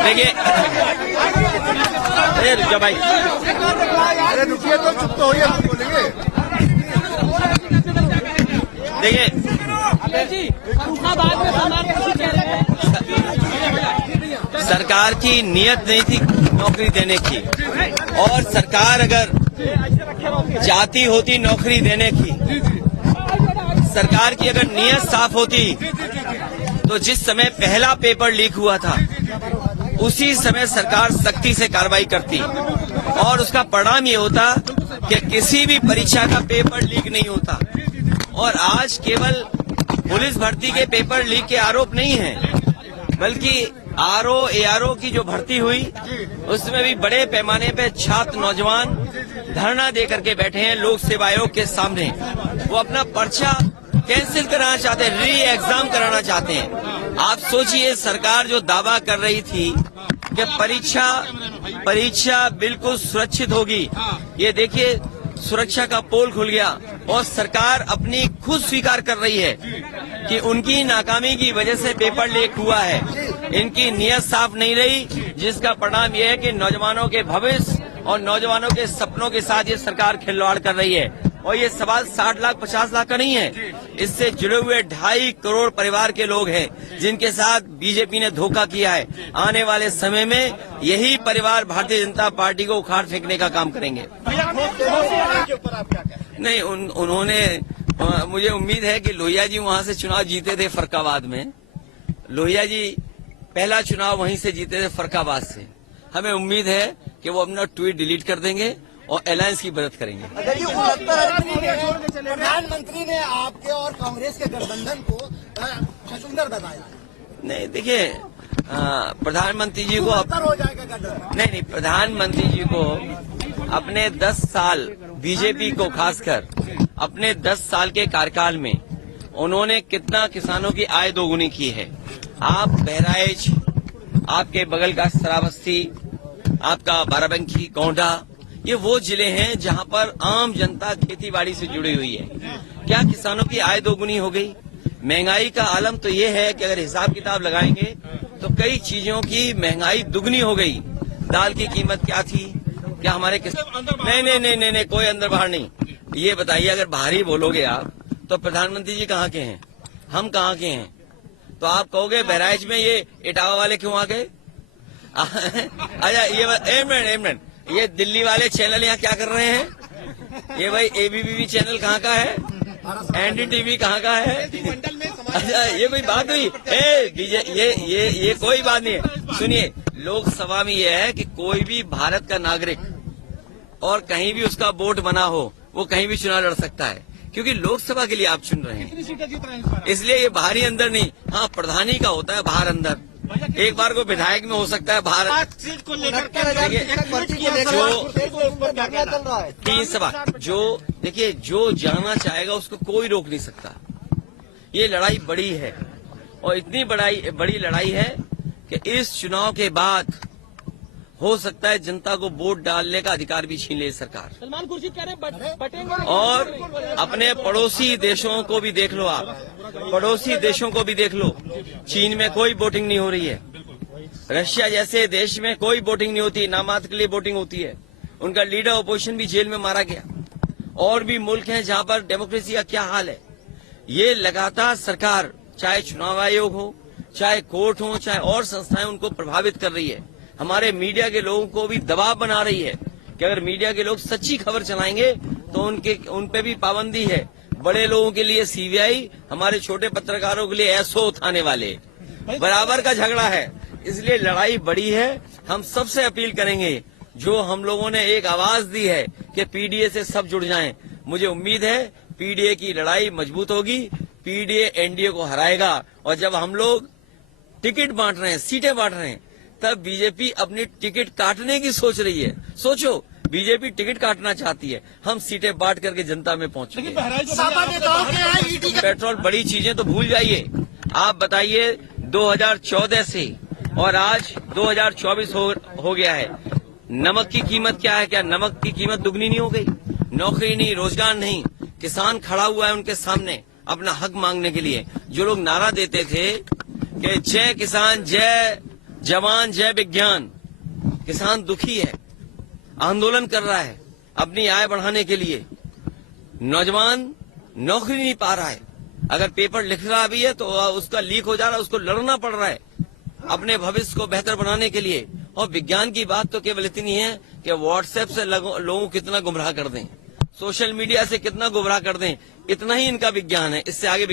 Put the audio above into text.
देखिए, रुक जाओ भाई, अरे रुकिए तो चुप तो होइए, बोलेंगे। देखिए सरकार की नियत नहीं थी नौकरी देने की, और सरकार अगर चाहती होती नौकरी देने की, सरकार की अगर नियत साफ होती तो जिस समय पहला पेपर लीक हुआ था उसी समय सरकार सख्ती से कार्रवाई करती, और उसका परिणाम ये होता कि किसी भी परीक्षा का पेपर लीक नहीं होता। और आज केवल पुलिस भर्ती के पेपर लीक के आरोप नहीं है, बल्कि आरओ एआरओ की जो भर्ती हुई उसमें भी बड़े पैमाने पे छात्र नौजवान धरना दे करके बैठे हैं लोक सेवा आयोग के सामने। वो अपना पर्चा कैंसिल कराना चाहते हैं, री एग्जाम कराना चाहते हैं। आप सोचिए, सरकार जो दावा कर रही थी कि परीक्षा बिल्कुल सुरक्षित होगी, ये देखिए सुरक्षा का पोल खुल गया, और सरकार अपनी खुद स्वीकार कर रही है कि उनकी नाकामी की वजह से पेपर लीक हुआ है। इनकी नियत साफ नहीं रही, जिसका परिणाम यह है कि नौजवानों के भविष्य और नौजवानों के सपनों के साथ ये सरकार खिलवाड़ कर रही है। और ये सवाल 60 लाख 50 लाख का नहीं है, इससे जुड़े हुए 2.5 करोड़ परिवार के लोग हैं जिनके साथ बीजेपी ने धोखा किया है। आने वाले समय में यही परिवार भारतीय जनता पार्टी को उखाड़ फेंकने का काम करेंगे। नहीं, उन्होंने मुझे उम्मीद है कि लोहिया जी वहां से चुनाव जीते थे फरक्काबाद में। लोहिया जी पहला चुनाव वहीं से जीते थे फरक्काबाद से। हमें उम्मीद है कि वो अपना ट्वीट डिलीट कर देंगे और अलायंस की मदद करेंगे। प्रधानमंत्री ने आपके और कांग्रेस के गठबंधन को सुंदर बताया। नहीं, देखिए प्रधानमंत्री जी को हो जाएगा गठबंधन। नहीं, प्रधानमंत्री जी को अपने 10 साल बीजेपी को खासकर अपने 10 साल के कार्यकाल में उन्होंने कितना किसानों की आय दोगुनी की है। आप बहराइच, आपके बगल का श्रावस्ती, आपका बाराबंकी, गोंडा, ये वो जिले हैं जहां पर आम जनता खेती बाड़ी से जुड़ी हुई है। क्या किसानों की आय दोगुनी हो गई? महंगाई का आलम तो ये है कि अगर हिसाब किताब लगाएंगे तो कई चीजों की महंगाई दुगनी हो गई। दाल की कीमत क्या थी? क्या हमारे नहीं, कोई अंदर बाहर नहीं। ये बताइए, अगर बाहर ही बोलोगे आप तो प्रधानमंत्री जी कहाँ के हैं, हम कहाँ के हैं? तो आप कहोगे बहराइच में ये इटावा वाले क्यों आ गए? अच्छा, ये मिनट, ये दिल्ली वाले चैनल यहाँ क्या कर रहे हैं? ये भाई एबीपी चैनल कहाँ का है? एनडीटीवी कहाँ का है? अच्छा, ये कोई बात हुई? ये कोई बात नहीं है। सुनिए, लोकसभा में ये है कि कोई भी भारत का नागरिक और कहीं भी उसका वोट बना हो वो कहीं भी चुनाव लड़ सकता है, क्योंकि लोकसभा के लिए आप चुन रहे हैं। इसलिए ये बाहरी अंदर नहीं, हाँ प्रधानी का होता है बाहर अंदर। एक बार को विधायक में हो सकता है बाहर। 3 सभा जो देखिए, जो जाना चाहेगा उसको कोई रोक नहीं सकता। ये लड़ाई बड़ी है, और इतनी बड़ी लड़ाई है कि इस चुनाव के बाद हो सकता है जनता को वोट डालने का अधिकार भी छीन ले सरकार। सलमान खुर्शीद कह रहे हैं बटेंगे। और अपने पड़ोसी देशों को भी देख लो, आप पड़ोसी देशों को भी देख लो। चीन में कोई वोटिंग नहीं हो रही है, रशिया जैसे देश में कोई वोटिंग नहीं होती, नामात्र के लिए वोटिंग होती है। उनका लीडर अपोजिशन भी जेल में मारा गया। और भी मुल्क हैं जहां पर डेमोक्रेसी का क्या हाल है। ये लगातार सरकार, चाहे चुनाव आयोग हो, चाहे कोर्ट हो, चाहे और संस्थाएं, उनको प्रभावित कर रही है। हमारे मीडिया के लोगों को भी दबाव बना रही है कि अगर मीडिया के लोग सच्ची खबर चलाएंगे तो उन पे भी पाबंदी है। बड़े लोगों के लिए सीबीआई, हमारे छोटे पत्रकारों के लिए एसओ थाने वाले, बराबर का झगड़ा है। इसलिए लड़ाई बड़ी है। हम सबसे अपील करेंगे, जो हम लोगों ने एक आवाज दी है कि पीडीए से सब जुड़ जाएं। मुझे उम्मीद है पीडीए की लड़ाई मजबूत होगी, पीडीए एनडीए को हराएगा। और जब हम लोग टिकट बांट रहे हैं, सीटें बांट रहे हैं, तब बीजेपी अपनी टिकट काटने की सोच रही है। सोचो, बीजेपी टिकट काटना चाहती है, हम सीटें बांट करके जनता में पहुंचेंगे। पेट्रोल, बड़ी चीजें तो भूल जाइए। आप बताइए 2014 से और आज 2024 हो गया है, नमक की कीमत क्या है? क्या नमक की कीमत दुगनी नहीं हो गई? नौकरी नहीं, रोजगार नहीं, किसान खड़ा हुआ है उनके सामने अपना हक मांगने के लिए। जो लोग नारा देते थे कि जय किसान, जवान जय विज्ञान। किसान दुखी है, आंदोलन कर रहा है अपनी आय बढ़ाने के लिए। नौजवान नौकरी नहीं पा रहा है, अगर पेपर लिख रहा भी है तो उसका लीक हो जा रहा है, उसको लड़ना पड़ रहा है अपने भविष्य को बेहतर बनाने के लिए। और विज्ञान की बात तो केवल इतनी है कि व्हाट्सएप से लोगों को कितना गुमराह कर दें, सोशल मीडिया से कितना गुमराह कर दें, इतना ही इनका विज्ञान है। इससे आगे